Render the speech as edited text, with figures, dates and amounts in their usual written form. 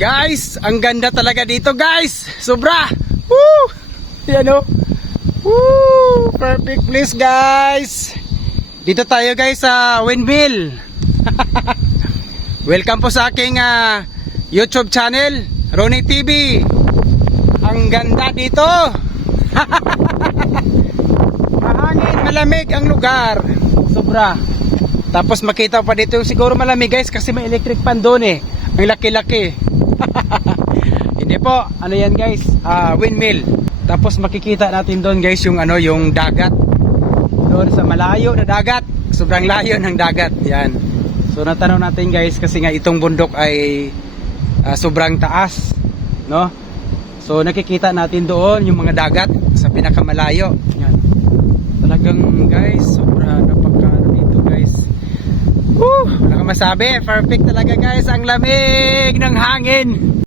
Guys, ang ganda talaga dito guys. Sobra. Woo! Yan o. Woo! Perfect place guys. Dito tayo guys sa windmill. Welcome po sa aking YouTube channel, Ronnie TV. Ang ganda dito. Mahangin, malamig ang lugar. Sobra. Tapos makita pa dito siguro malamig guys kasi may electric fan doon eh. Ang laki-laki. Hindi po, ano yan guys, windmill. Tapos makikita natin doon guys yung yung dagat. Doon sa malayo na dagat. Sobrang layo ng dagat. Yan. So natanong natin guys kasi nga itong bundok ay sobrang taas, no? So nakikita natin doon yung mga dagat sa pinakamalayo. Yan. Talagang guys, sobrang napaka dito guys. Woo! Wala kang masabi. Perfect talaga guys. Ang lamig ng hangin.